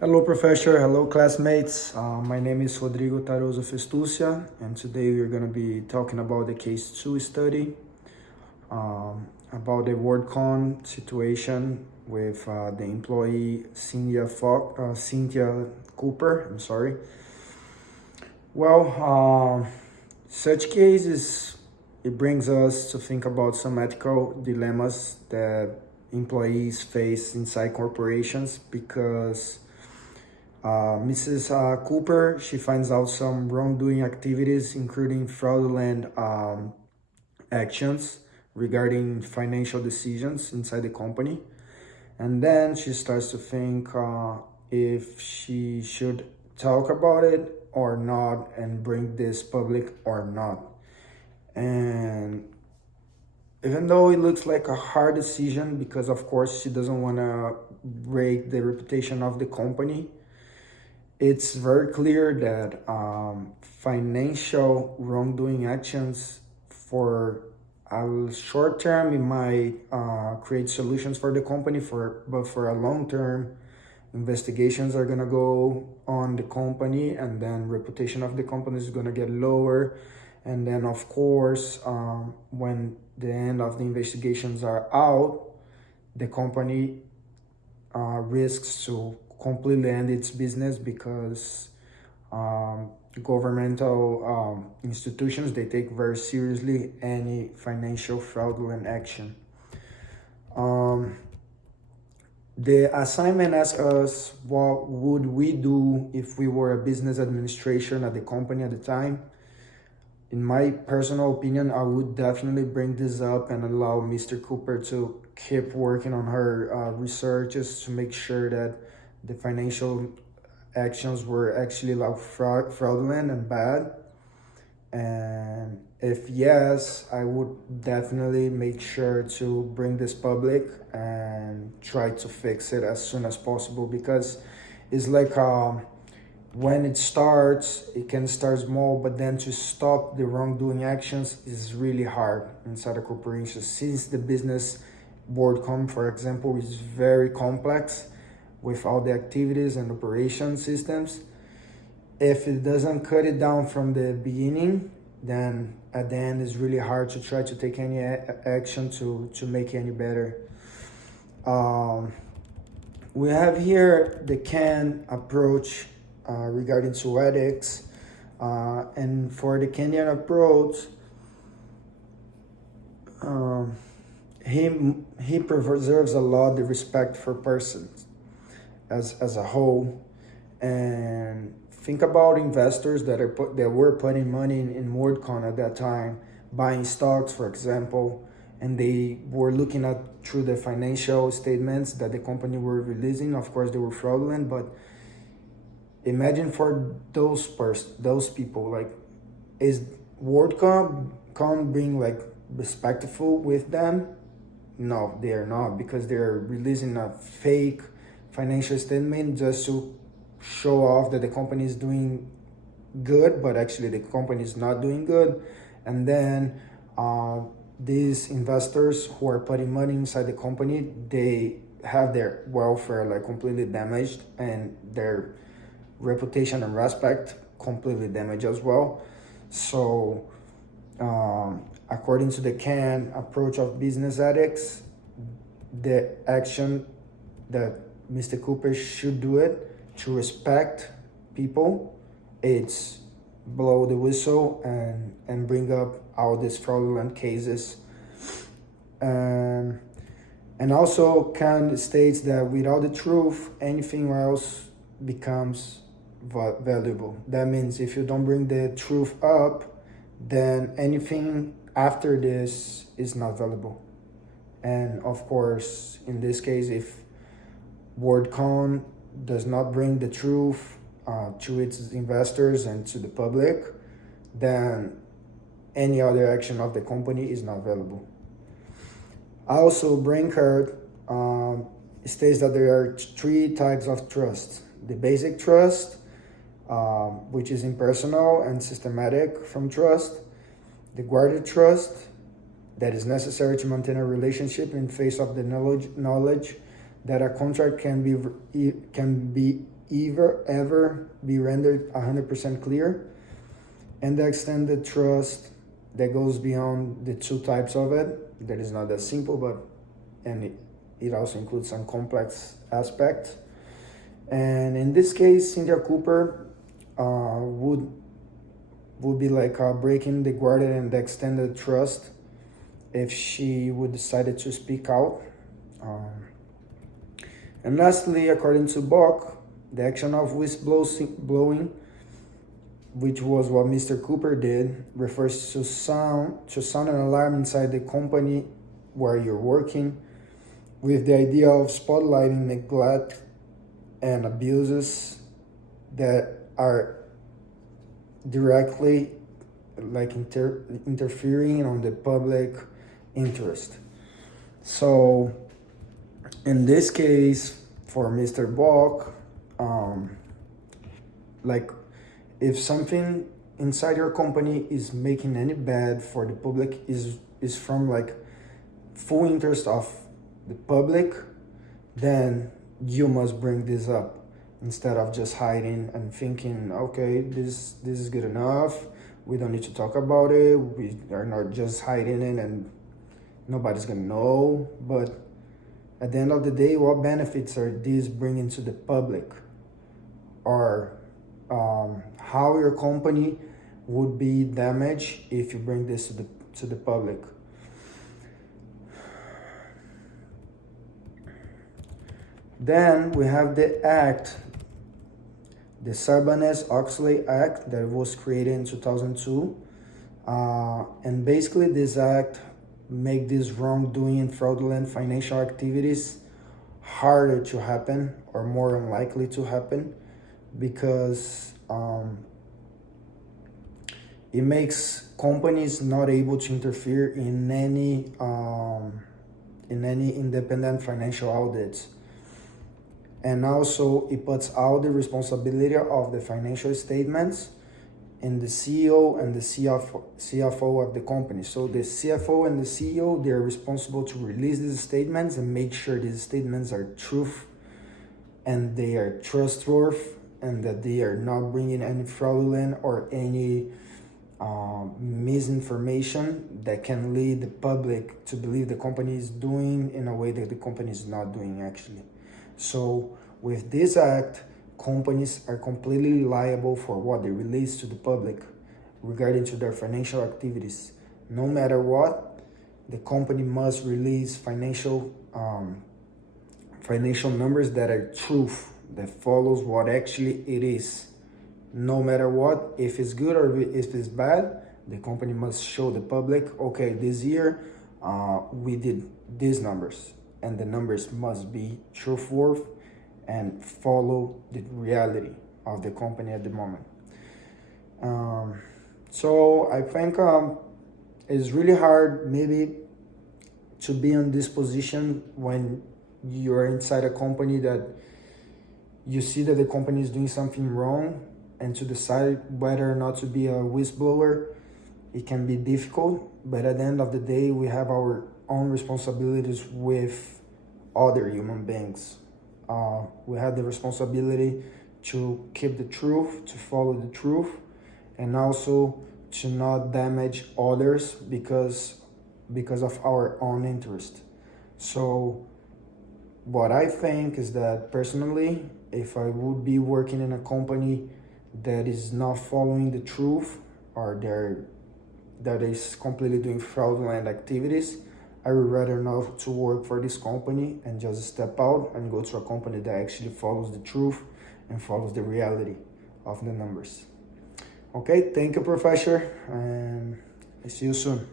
Hello, Professor. Hello, classmates. My name is Rodrigo Taroso Festucia, and today we're going to be talking about the case 2 study about the WordCon situation with the employee Cynthia Cooper. I'm sorry. Well, such cases it brings us to think about some ethical dilemmas that employees face inside corporations because Mrs. Cooper, she finds out some wrongdoing activities, including fraudulent actions regarding financial decisions inside the company. And then she starts to think if she should talk about it or not and bring this public or not. And even though it looks like a hard decision, because of course she doesn't want to break the reputation of the company, it's very clear that financial wrongdoing actions for a short term it might create solutions for the company but for a long term investigations are going to go on the company, and then reputation of the company is going to get lower. And then of course when the end of the investigations are out, the company risks to completely end its business because governmental institutions, they take very seriously any financial fraudulent action. The assignment asks us what would we do if we were a business administration at the company at the time. In my personal opinion, I would definitely bring this up and allow Mr. Cooper to keep working on her researches to make sure that the financial actions were actually like fraudulent and bad. And if yes, I would definitely make sure to bring this public and try to fix it as soon as possible, because it's like when it starts, it can start small, but then to stop the wrongdoing actions is really hard inside a corporation, since the business board for example, is very complex with all the activities and operation systems. If it doesn't cut it down from the beginning, then at the end it's really hard to try to take any action to make it any better. We have here the can approach regarding to ethics, and for the Kenyan approach, he preserves a lot the respect for persons as a whole. And think about investors that were putting money in WordCon at that time, buying stocks, for example, and they were looking at through the financial statements that the company were releasing. Of course, they were fraudulent, but imagine for those people, like, is WordCon being like respectful with them? No, they are not, because they're releasing a fake financial statement just to show off that the company is doing good, but actually the company is not doing good. And then these investors who are putting money inside the company, they have their welfare like completely damaged, and their reputation and respect completely damaged as well. So according to the CAN approach of business ethics, the action that Mr. Cooper should do it to respect people, it's blow the whistle and bring up all these fraudulent cases. And also CAN states that without the truth, anything else becomes valuable. That means if you don't bring the truth up, then anything after this is not valuable. And of course, in this case, if WordCon does not bring the truth to its investors and to the public, then any other action of the company is not valuable. Also, Brinkert states that there are three types of trust: the basic trust, which is impersonal and systematic from trust; the guarded trust, that is necessary to maintain a relationship in face of the knowledge that a contract can be ever be rendered 100% clear. And the extended trust that goes beyond the two types of it, that is not that simple, but it also includes some complex aspects. And in this case, Cynthia Cooper would be like breaking the guarded and the extended trust if she would decided to speak out. And lastly, according to Bock, the action of whistleblowing, which was what Mr. Cooper did, refers to sound an alarm inside the company where you're working, with the idea of spotlighting neglect and abuses that are directly like interfering on the public interest. So in this case, for Mr. Bock, like if something inside your company is making any bad for the public, is from like full interest of the public, then you must bring this up instead of just hiding and thinking, okay, this is good enough, we don't need to talk about it, we are not just hiding it and nobody's gonna know. But at the end of the day, what benefits are these bringing to the public, or how your company would be damaged if you bring this to the public? Then we have the act, the Sarbanes-Oxley Act, that was created in 2002. And basically this act make these wrongdoing and fraudulent financial activities harder to happen or more unlikely to happen, because it makes companies not able to interfere in any independent financial audits. And also it puts all the responsibility of the financial statements in the CEO and the CFO of the company. So the CFO and the CEO, they're responsible to release these statements and make sure these statements are true and they are trustworthy, and that they are not bringing any fraudulent or any misinformation that can lead the public to believe the company is doing in a way that the company is not doing actually. So with this act, companies are completely liable for what they release to the public regarding to their financial activities. No matter what, the company must release financial numbers that are truth, that follows what actually it is. No matter what, if it's good or if it's bad, the company must show the public, okay, this year we did these numbers, and the numbers must be truthworthy and follow the reality of the company at the moment. So I think it's really hard maybe to be in this position when you're inside a company that you see that the company is doing something wrong, and to decide whether or not to be a whistleblower, it can be difficult. But at the end of the day, we have our own responsibilities with other human beings. We have the responsibility to keep the truth, to follow the truth, and also to not damage others because of our own interest. So what I think is that personally, if I would be working in a company that is not following the truth, or that is completely doing fraudulent activities, I would rather not to work for this company and just step out and go to a company that actually follows the truth and follows the reality of the numbers. Okay, thank you, Professor, and I see you soon.